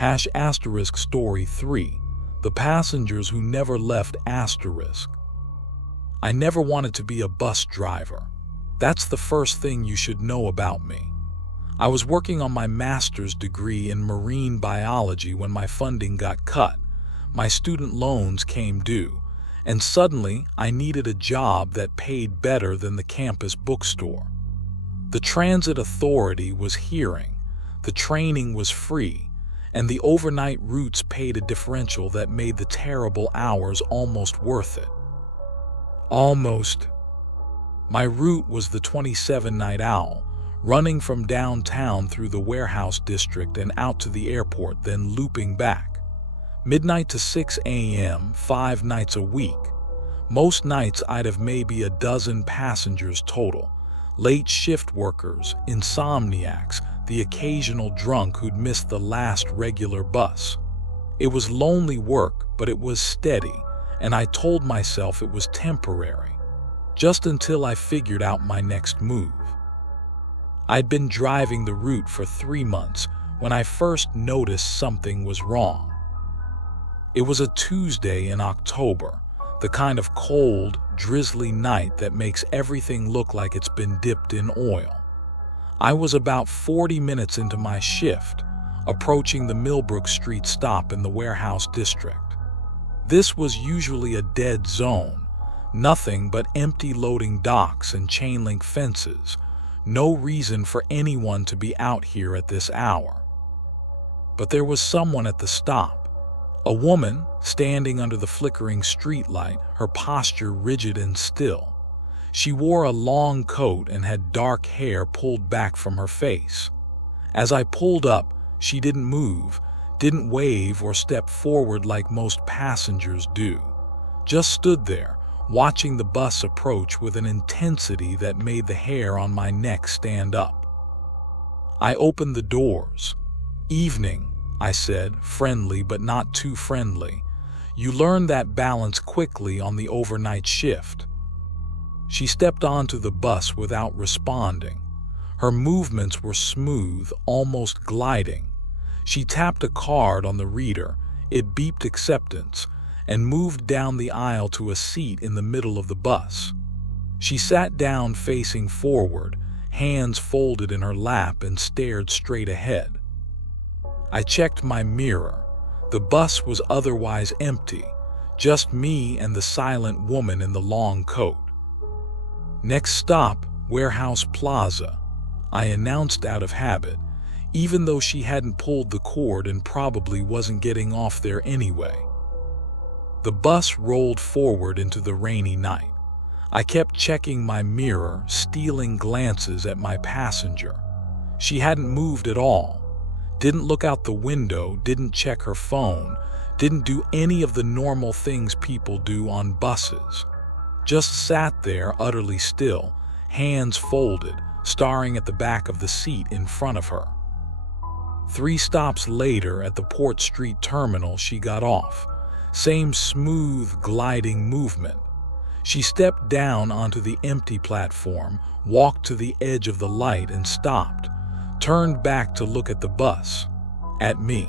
Story 3. The Passengers Who Never Left. I never wanted to be a bus driver. That's the first thing you should know about me. I was working on my master's degree in marine biology when my funding got cut. My student loans came due, and suddenly I needed a job that paid better than the campus bookstore. The transit authority was hearing, the training was free, and the overnight routes paid a differential that made the terrible hours almost worth it. Almost. My route was the 27 Night Owl, running from downtown through the warehouse district and out to the airport, then looping back. Midnight to 6 a.m., 5 nights a week. Most nights I'd have maybe a dozen passengers total. Late shift workers, insomniacs, the occasional drunk who'd missed the last regular bus. It was lonely work, but it was steady, and I told myself it was temporary, just until I figured out my next move. I'd been driving the route for 3 months when I first noticed something was wrong. It was a Tuesday in October, the kind of cold, drizzly night that makes everything look like it's been dipped in oil. I was about 40 minutes into my shift, approaching the Millbrook Street stop in the warehouse district. This was usually a dead zone, nothing but empty loading docks and chain-link fences. No reason for anyone to be out here at this hour. But there was someone at the stop. A woman standing under the flickering streetlight, her posture rigid and still. She wore a long coat and had dark hair pulled back from her face. As I pulled up, she didn't move, didn't wave or step forward like most passengers do. Just stood there, watching the bus approach with an intensity that made the hair on my neck stand up. I opened the doors. "Evening," I said, friendly but not too friendly. You learn that balance quickly on the overnight shift. She stepped onto the bus without responding. Her movements were smooth, almost gliding. She tapped a card on the reader, it beeped acceptance, and moved down the aisle to a seat in the middle of the bus. She sat down facing forward, hands folded in her lap, and stared straight ahead. I checked my mirror. The bus was otherwise empty, just me and the silent woman in the long coat. "Next stop, Warehouse Plaza," I announced out of habit, even though she hadn't pulled the cord and probably wasn't getting off there anyway. The bus rolled forward into the rainy night. I kept checking my mirror, stealing glances at my passenger. She hadn't moved at all. Didn't look out the window, didn't check her phone, didn't do any of the normal things people do on buses. Just sat there utterly still, hands folded, staring at the back of the seat in front of her. 3 stops later at the Port Street terminal, she got off. Same smooth, gliding movement. She stepped down onto the empty platform, walked to the edge of the light and stopped, turned back to look at the bus, at me.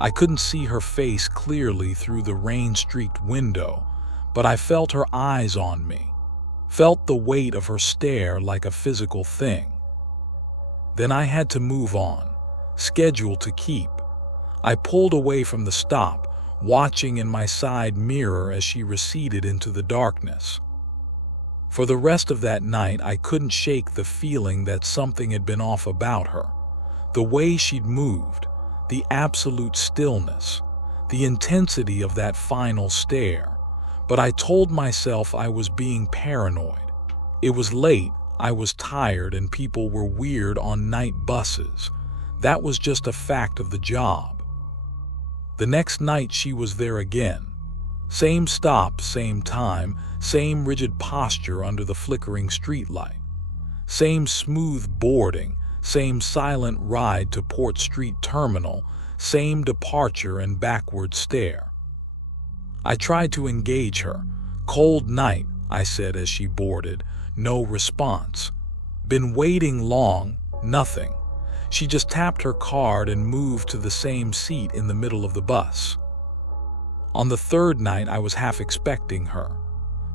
I couldn't see her face clearly through the rain-streaked window, but I felt her eyes on me, felt the weight of her stare like a physical thing. Then I had to move on, schedule to keep. I pulled away from the stop, watching in my side mirror as she receded into the darkness. For the rest of that night, I couldn't shake the feeling that something had been off about her. The way she'd moved, the absolute stillness, the intensity of that final stare. But I told myself I was being paranoid. It was late, I was tired, and people were weird on night buses. That was just a fact of the job. The next night she was there again. Same stop, same time, same rigid posture under the flickering streetlight. Same smooth boarding, same silent ride to Port Street Terminal, same departure and backward stare. I tried to engage her. "Cold night," I said as she boarded. No response. "Been waiting long?" Nothing. She just tapped her card and moved to the same seat in the middle of the bus. On the third night, I was half expecting her.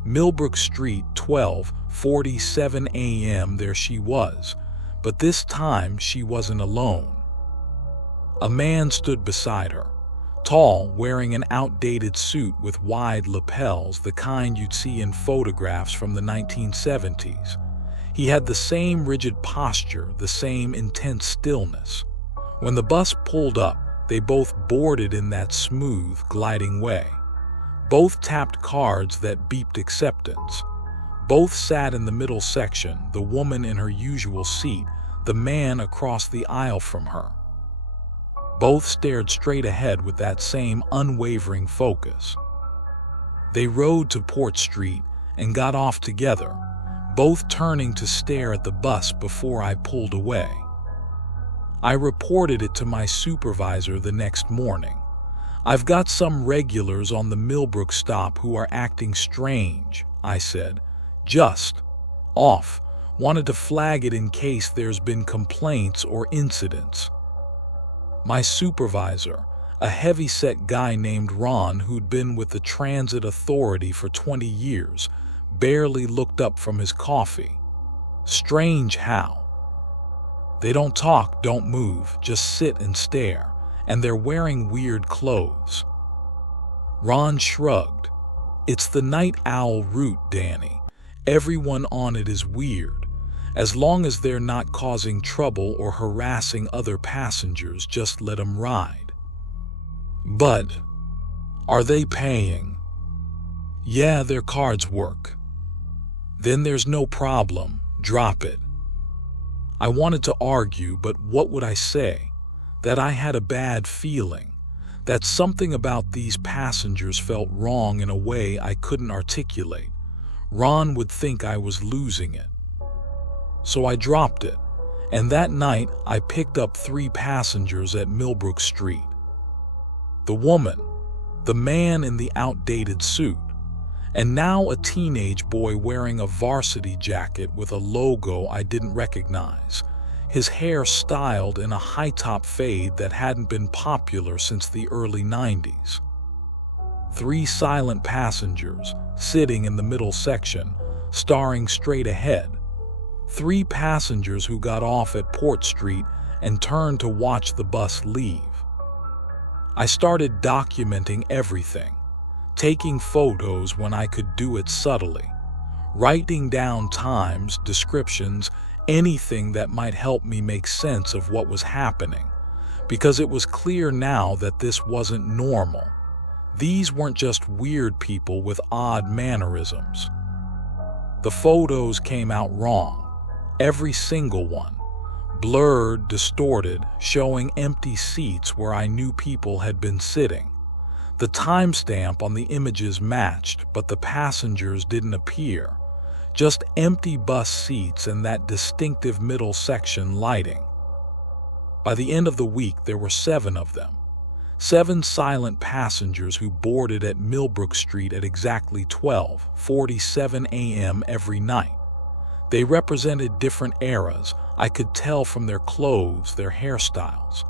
Millbrook Street, 12:47 a.m. There she was, but this time she wasn't alone. A man stood beside her, tall, wearing an outdated suit with wide lapels, the kind you'd see in photographs from the 1970s. He had the same rigid posture, the same intense stillness. When the bus pulled up, they both boarded in that smooth, gliding way. Both tapped cards that beeped acceptance. Both sat in the middle section, the woman in her usual seat, the man across the aisle from her. Both stared straight ahead with that same unwavering focus. They rode to Port Street and got off together, both turning to stare at the bus before I pulled away. I reported it to my supervisor the next morning. "I've got some regulars on the Millbrook stop who are acting strange," I said. "Just off. Wanted to flag it in case there's been complaints or incidents." My supervisor, a heavy-set guy named Ron who'd been with the transit authority for 20 years, barely looked up from his coffee. "Strange how? They don't talk, don't move, just sit and stare, and they're wearing weird clothes." Ron shrugged. "It's the night owl route, Danny. Everyone on it is weird. As long as they're not causing trouble or harassing other passengers, just let them ride." "But are they paying?" "Yeah, their cards work." "Then there's no problem. Drop it." I wanted to argue, but what would I say? That I had a bad feeling, that something about these passengers felt wrong in a way I couldn't articulate. Ron would think I was losing it. So I dropped it, and that night I picked up 3 passengers at Millbrook Street. The woman, the man in the outdated suit, and now a teenage boy wearing a varsity jacket with a logo I didn't recognize, his hair styled in a high-top fade that hadn't been popular since the early 90s. 3 silent passengers sitting in the middle section, staring straight ahead. 3 passengers who got off at Port Street and turned to watch the bus leave. I started documenting everything, taking photos when I could do it subtly, writing down times, descriptions, anything that might help me make sense of what was happening, because it was clear now that this wasn't normal. These weren't just weird people with odd mannerisms. The photos came out wrong, every single one. Blurred, distorted, showing empty seats where I knew people had been sitting. The timestamp on the images matched, but the passengers didn't appear. Just empty bus seats and that distinctive middle section lighting. By the end of the week, there were 7 of them. 7 silent passengers who boarded at Millbrook Street at exactly 12:47 a.m. every night. They represented different eras. I could tell from their clothes, their hairstyles.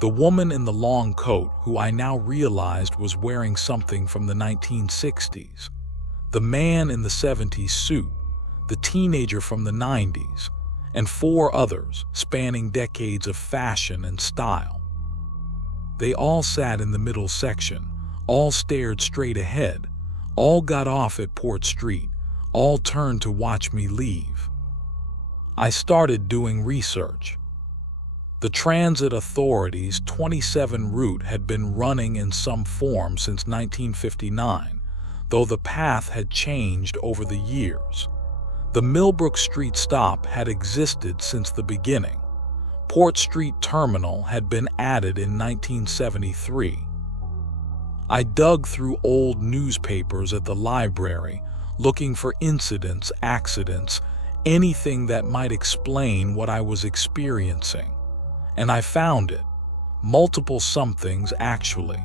The woman in the long coat, who I now realized was wearing something from the 1960s. The man in the 70s suit, the teenager from the 90s, and 4 others spanning decades of fashion and style. They all sat in the middle section, all stared straight ahead, all got off at Port Street, all turned to watch me leave. I started doing research. The Transit Authority's 27 route had been running in some form since 1959, though the path had changed over the years. The Millbrook Street stop had existed since the beginning. Port Street Terminal had been added in 1973. I dug through old newspapers at the library, looking for incidents, accidents, anything that might explain what I was experiencing. And I found it. Multiple somethings, actually.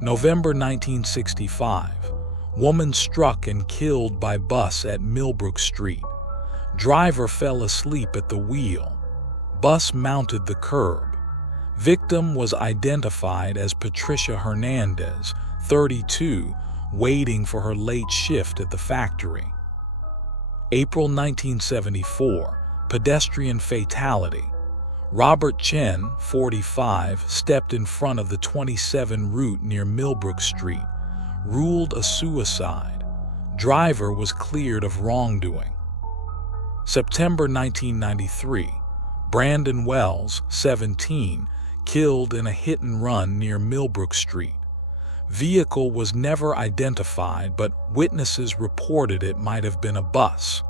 November 1965. Woman struck and killed by bus at Millbrook Street. Driver fell asleep at the wheel. Bus mounted the curb. Victim was identified as Patricia Hernandez, 32, waiting for her late shift at the factory. April 1974, pedestrian fatality. Robert Chen, 45, stepped in front of the 27 route near Millbrook Street, ruled a suicide. Driver was cleared of wrongdoing. September 1993, Brandon Wells, 17, killed in a hit-and-run near Millbrook Street. Vehicle was never identified, but witnesses reported it might have been a bus.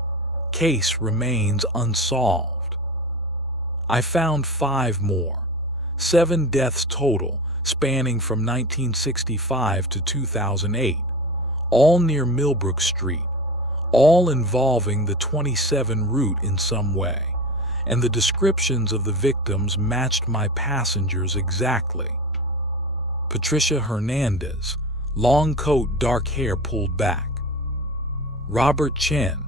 Case remains unsolved. I found 5 more. 7 deaths total, spanning from 1965 to 2008, all near Millbrook Street, all involving the 27 route in some way, and the descriptions of the victims matched my passengers exactly. Patricia Hernandez, long coat, dark hair pulled back. Robert Chen,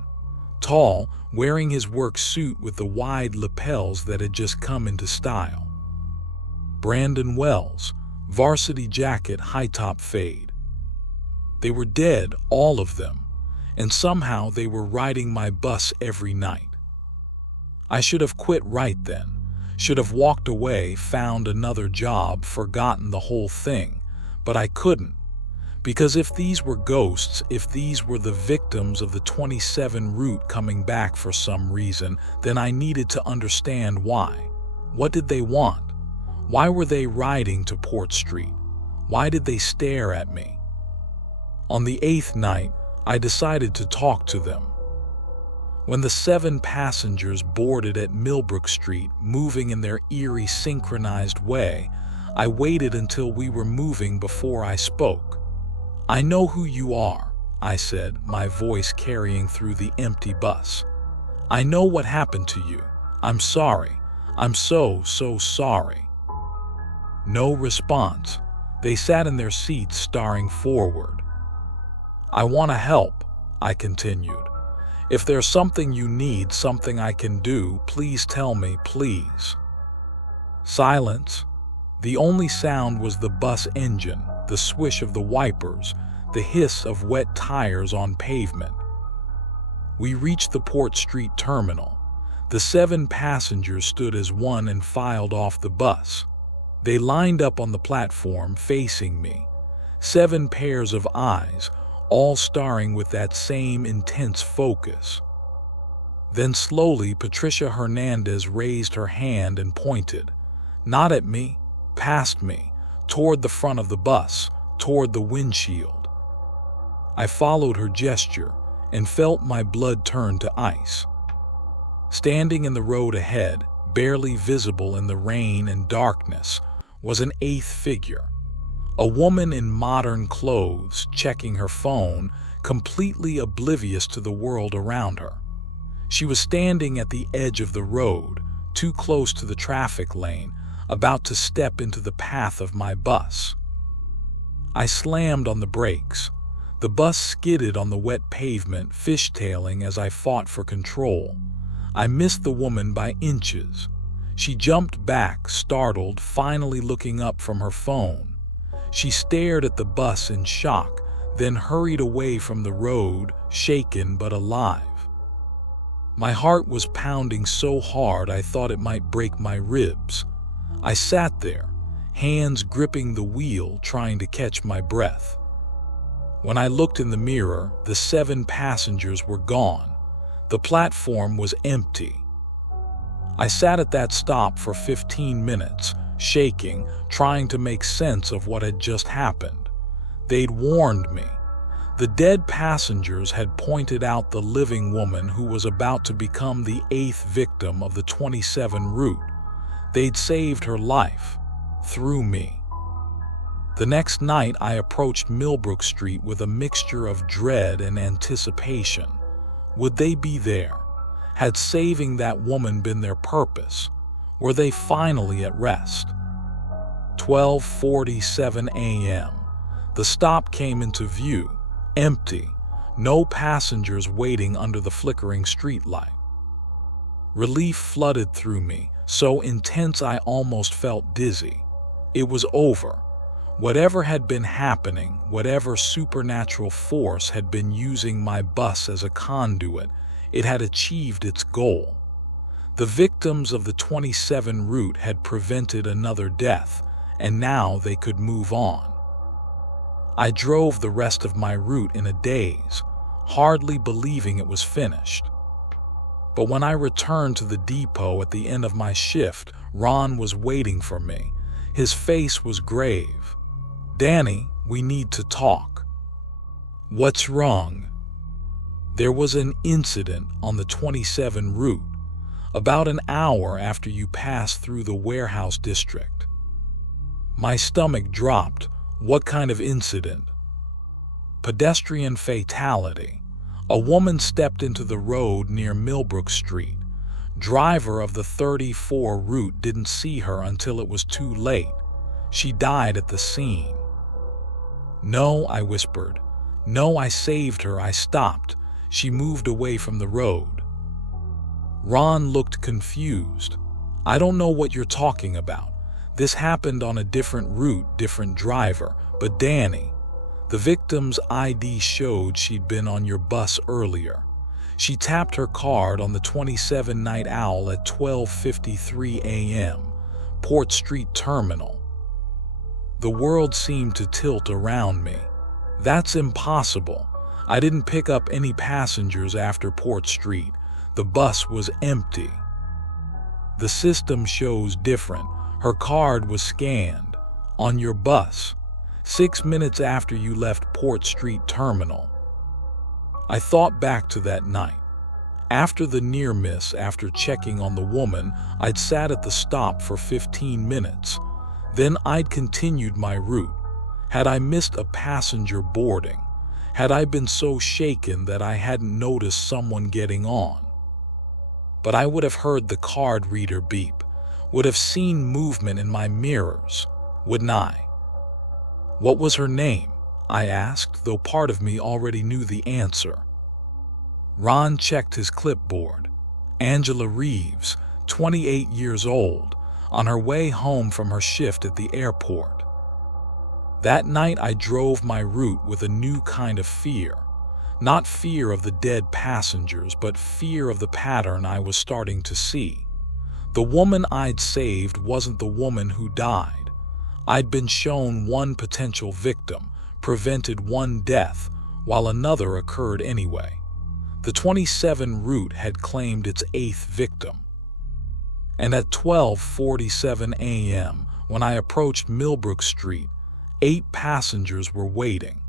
tall, wearing his work suit with the wide lapels that had just come into style. Brandon Wells, varsity jacket, high-top fade. They were dead, all of them, and somehow they were riding my bus every night. I should have quit right then, should have walked away, found another job, forgotten the whole thing, but I couldn't. Because if these were ghosts, if these were the victims of the 27 route coming back for some reason, then I needed to understand why. What did they want? Why were they riding to Port Street? Why did they stare at me? On the 8th night, I decided to talk to them. When the 7 passengers boarded at Millbrook Street, moving in their eerie synchronized way, I waited until we were moving before I spoke. "I know who you are," I said, my voice carrying through the empty bus. "I know what happened to you. I'm sorry. I'm so sorry." No response. They sat in their seats, staring forward. "I want to help," I continued. "If there's something you need, something I can do, please tell me, please." Silence. The only sound was the bus engine, the swish of the wipers, the hiss of wet tires on pavement. We reached the Port Street terminal. The 7 passengers stood as one and filed off the bus. They lined up on the platform facing me. 7 pairs of eyes, all staring with that same intense focus. Then slowly Patricia Hernandez raised her hand and pointed, not at me, past me, toward the front of the bus, toward the windshield. I followed her gesture and felt my blood turn to ice. Standing in the road ahead, barely visible in the rain and darkness, was an 8th figure. A woman in modern clothes, checking her phone, completely oblivious to the world around her. She was standing at the edge of the road, too close to the traffic lane, about to step into the path of my bus. I slammed on the brakes. The bus skidded on the wet pavement, fishtailing as I fought for control. I missed the woman by inches. She jumped back, startled, finally looking up from her phone. She stared at the bus in shock, then hurried away from the road, shaken but alive. My heart was pounding so hard I thought it might break my ribs. I sat there, hands gripping the wheel, trying to catch my breath. When I looked in the mirror, the 7 passengers were gone. The platform was empty. I sat at that stop for 15 minutes, shaking, trying to make sense of what had just happened. They'd warned me. The dead passengers had pointed out the living woman who was about to become the 8th victim of the 27 route. They'd saved her life, through me. The next night I approached Millbrook Street with a mixture of dread and anticipation. Would they be there? Had saving that woman been their purpose? Were they finally at rest? 12:47 a.m. The stop came into view, empty, no passengers waiting under the flickering streetlight. Relief flooded through me, so intense I almost felt dizzy. It was over. Whatever had been happening, whatever supernatural force had been using my bus as a conduit, it had achieved its goal. The victims of the 27 route had prevented another death, and now they could move on. I drove the rest of my route in a daze, hardly believing it was finished. But when I returned to the depot at the end of my shift, Ron was waiting for me. His face was grave. "Danny, we need to talk." "What's wrong?" "There was an incident on the 27 route, about an hour after you passed through the warehouse district." My stomach dropped. "What kind of incident?" "Pedestrian fatality. A woman stepped into the road near Millbrook Street. Driver of the 34 route didn't see her until it was too late. She died at the scene." "No," I whispered. "No, I saved her. I stopped. She moved away from the road." Ron looked confused. "I don't know what you're talking about. This happened on a different route, different driver. But Danny, the victim's ID showed she'd been on your bus earlier. She tapped her card on the 27 Night Owl at 12:53 a.m., Port Street Terminal." The world seemed to tilt around me. "That's impossible. I didn't pick up any passengers after Port Street. The bus was empty." "The system shows different. Her card was scanned. On your bus. 6 minutes after you left Port Street Terminal." I thought back to that night. After the near miss, after checking on the woman, I'd sat at the stop for 15 minutes. Then I'd continued my route. Had I missed a passenger boarding? Had I been so shaken that I hadn't noticed someone getting on? But I would have heard the card reader beep, would have seen movement in my mirrors, wouldn't I? "What was her name?" I asked, though part of me already knew the answer. Ron checked his clipboard. "Angela Reeves, 28 years old, on her way home from her shift at the airport." That night I drove my route with a new kind of fear. Not fear of the dead passengers, but fear of the pattern I was starting to see. The woman I'd saved wasn't the woman who died. I'd been shown one potential victim, prevented one death, while another occurred anyway. The 27 route had claimed its 8th victim. And at 12:47 a.m., when I approached Millbrook Street, 8 passengers were waiting.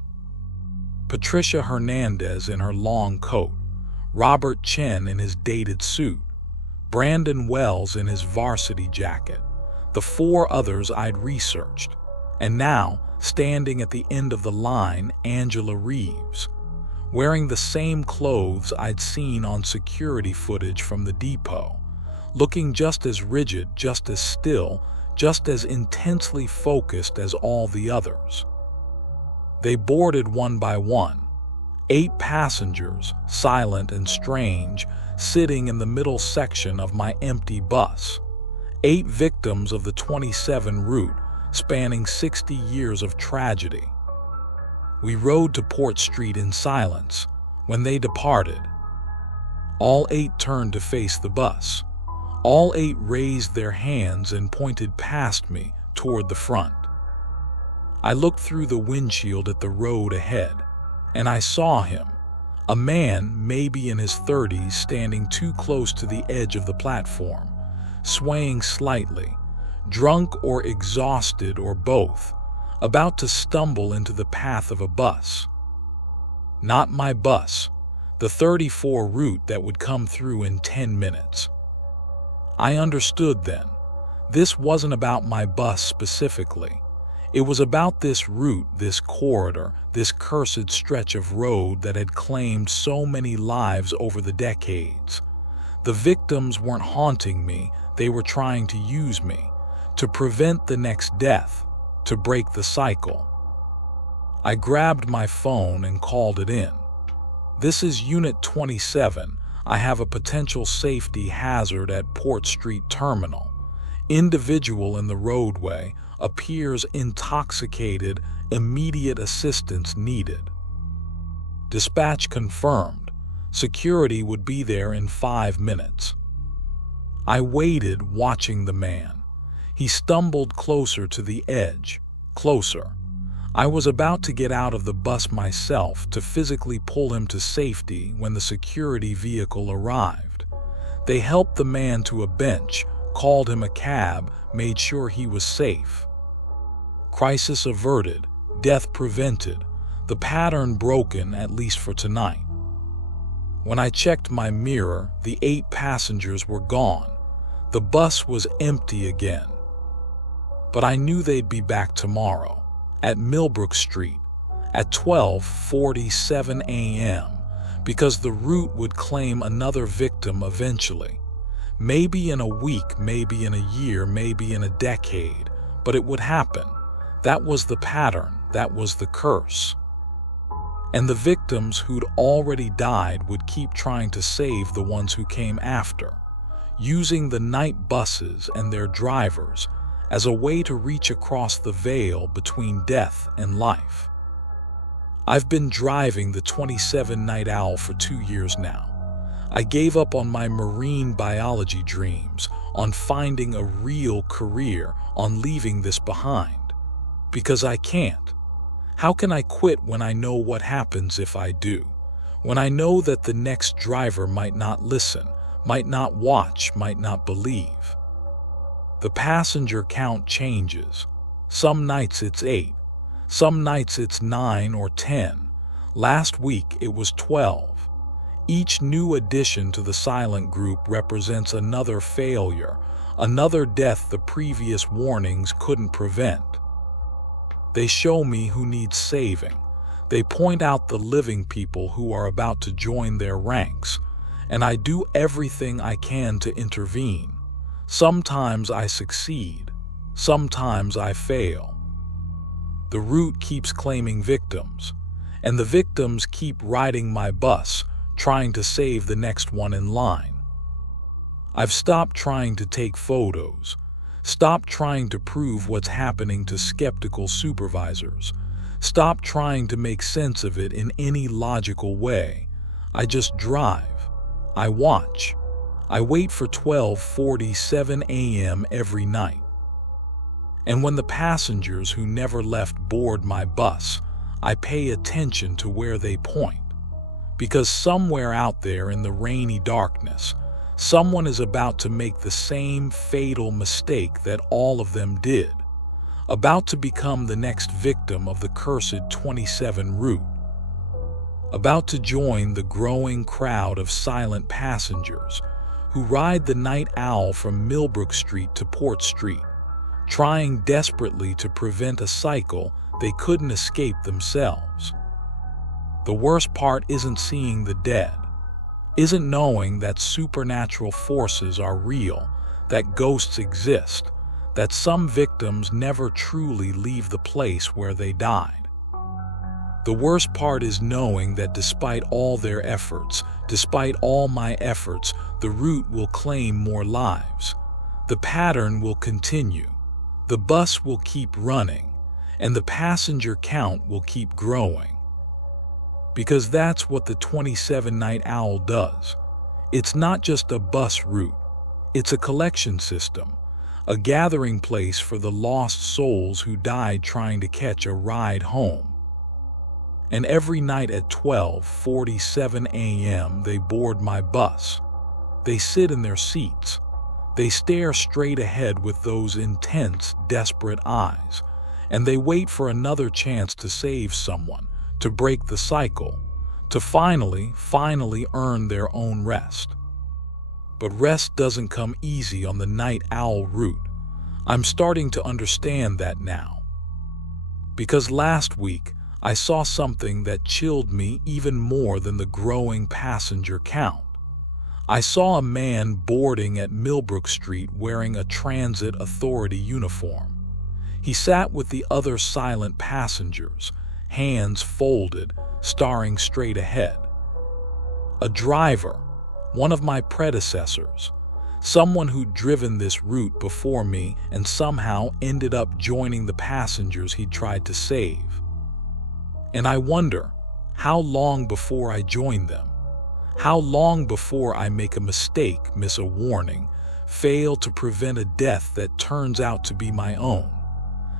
Patricia Hernandez in her long coat, Robert Chen in his dated suit, Brandon Wells in his varsity jacket, the 4 others I'd researched, and now, standing at the end of the line, Angela Reeves, wearing the same clothes I'd seen on security footage from the depot, looking just as rigid, just as still, just as intensely focused as all the others. They boarded one by one, 8 passengers, silent and strange, sitting in the middle section of my empty bus. 8 victims of the 27 route, spanning 60 years of tragedy. We rode to Port Street in silence. When they departed, all 8 turned to face the bus. All 8 raised their hands and pointed past me toward the front. I looked through the windshield at the road ahead, and I saw him, a man maybe in his 30s, standing too close to the edge of the platform, swaying slightly, drunk or exhausted or both, about to stumble into the path of a bus. Not my bus, the 34 route that would come through in 10 minutes. I understood then. This wasn't about my bus specifically. It was about this route, this corridor, this cursed stretch of road that had claimed so many lives over the decades. The victims weren't haunting me, they were trying to use me, to prevent the next death, to break the cycle. I grabbed my phone and called it in. "This is Unit 27. I have a potential safety hazard at Port Street Terminal. Individual in the roadway, appears intoxicated, immediate assistance needed. Dispatch confirmed. Security would be there in 5 minutes. I waited, watching the man. He stumbled closer to the edge, closer. I was about to get out of the bus myself to physically pull him to safety when the security vehicle arrived. They helped the man to a bench, called him a cab, made sure he was safe. Crisis averted, death prevented, the pattern broken, at least for tonight. When I checked my mirror, the 8 passengers were gone. The bus was empty again. But I knew they'd be back tomorrow, at Millbrook Street, at 12:47 a.m., because the route would claim another victim eventually. Maybe in a week, maybe in a year, maybe in a decade, but it would happen. That was the pattern, that was the curse. And the victims who'd already died would keep trying to save the ones who came after, using the night buses and their drivers as a way to reach across the veil between death and life. I've been driving the 27 Night Owl for 2 years now. I gave up on my marine biology dreams, on finding a real career, on leaving this behind. Because I can't. How can I quit when I know what happens if I do? When I know that the next driver might not listen, might not watch, might not believe? The passenger count changes. Some nights it's 8. Some nights it's 9 or 10. Last week it was 12. Each new addition to the silent group represents another failure, another death the previous warnings couldn't prevent. They show me who needs saving. They point out the living people who are about to join their ranks, and I do everything I can to intervene. Sometimes I succeed, sometimes I fail. The route keeps claiming victims, and the victims keep riding my bus, trying to save the next one in line. I've stopped trying to take photos, stopped trying to prove what's happening to skeptical supervisors, stopped trying to make sense of it in any logical way. I just drive. I watch. I wait for 12:47 a.m. every night. And when the passengers who never left board my bus, I pay attention to where they point. Because somewhere out there in the rainy darkness, someone is about to make the same fatal mistake that all of them did, about to become the next victim of the cursed 27 route, about to join the growing crowd of silent passengers who ride the Night Owl from Millbrook Street to Port Street, trying desperately to prevent a cycle they couldn't escape themselves. The worst part isn't seeing the dead, isn't knowing that supernatural forces are real, that ghosts exist, that some victims never truly leave the place where they died. The worst part is knowing that despite all their efforts, despite all my efforts, the route will claim more lives. The pattern will continue. The bus will keep running, and the passenger count will keep growing. Because that's what the 27 Night Owl does. It's not just a bus route. It's a collection system, a gathering place for the lost souls who died trying to catch a ride home. And every night at 12:47 a.m. they board my bus. They sit in their seats. They stare straight ahead with those intense, desperate eyes, and they wait for another chance to save someone, to break the cycle, to finally earn their own rest. But rest doesn't come easy on the Night Owl route. I'm starting to understand that now. Because last week, I saw something that chilled me even more than the growing passenger count. I saw a man boarding at Millbrook Street wearing a transit authority uniform. He sat with the other silent passengers, hands folded, staring straight ahead. A driver, one of my predecessors, someone who'd driven this route before me and somehow ended up joining the passengers he tried to save. And I wonder, how long before I join them? How long before I make a mistake, miss a warning, fail to prevent a death that turns out to be my own?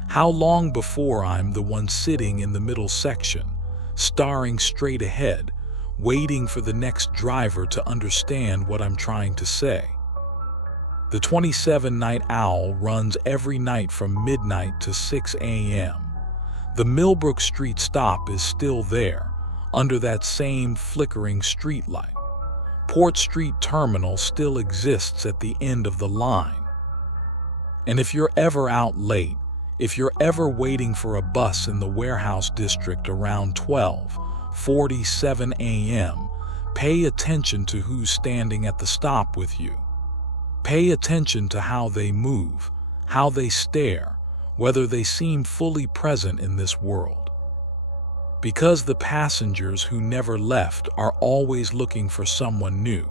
How long before I'm the one sitting in the middle section, staring straight ahead, waiting for the next driver to understand what I'm trying to say? The 27 Night Owl runs every night from midnight to 6 a.m. The Millbrook Street stop is still there, under that same flickering streetlight. Port Street Terminal still exists at the end of the line. And if you're ever out late, if you're ever waiting for a bus in the warehouse district around 12:47 a.m., pay attention to who's standing at the stop with you. Pay attention to how they move, how they stare, whether they seem fully present in this world. Because the passengers who never left are always looking for someone new,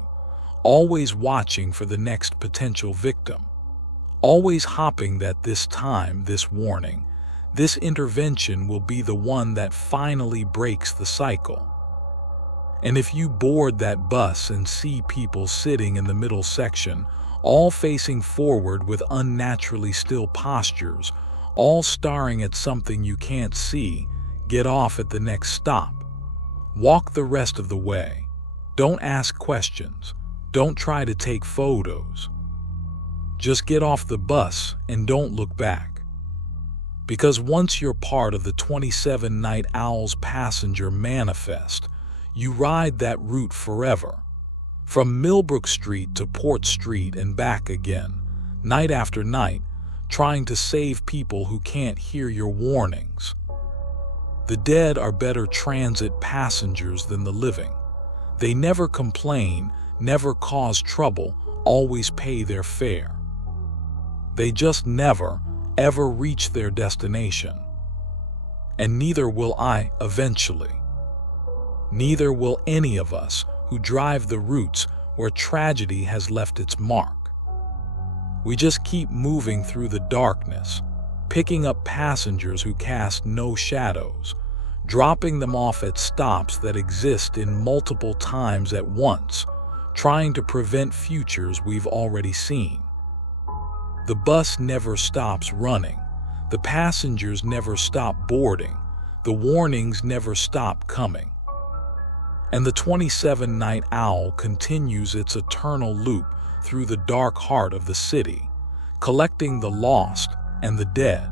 always watching for the next potential victim, always hoping that this time, this warning, this intervention will be the one that finally breaks the cycle. And if you board that bus and see people sitting in the middle section, all facing forward with unnaturally still postures, all staring at something you can't see, get off at the next stop. Walk the rest of the way. Don't ask questions. Don't try to take photos. Just get off the bus and don't look back. Because once you're part of the 27 Night Owls passenger manifest, you ride that route forever. From Millbrook Street to Port Street and back again, night after night, trying to save people who can't hear your warnings. The dead are better transit passengers than the living. They never complain, never cause trouble, always pay their fare. They just never, ever reach their destination. And neither will I eventually. Neither will any of us who drive the routes where tragedy has left its mark. We just keep moving through the darkness, picking up passengers who cast no shadows, dropping them off at stops that exist in multiple times at once, trying to prevent futures we've already seen. The bus never stops running, the passengers never stop boarding, the warnings never stop coming. And the 27 Night Owl continues its eternal loop through the dark heart of the city, collecting the lost and the dead,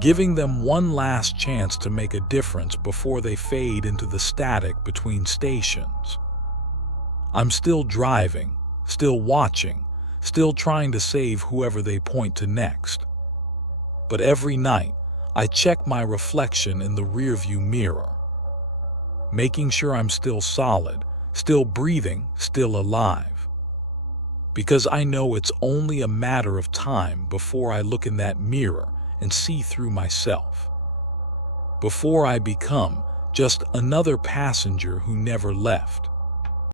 giving them one last chance to make a difference before they fade into the static between stations. I'm still driving, still watching, still trying to save whoever they point to next. But every night, I check my reflection in the rearview mirror, making sure I'm still solid, still breathing, still alive. Because I know it's only a matter of time before I look in that mirror and see through myself. Before I become just another passenger who never left.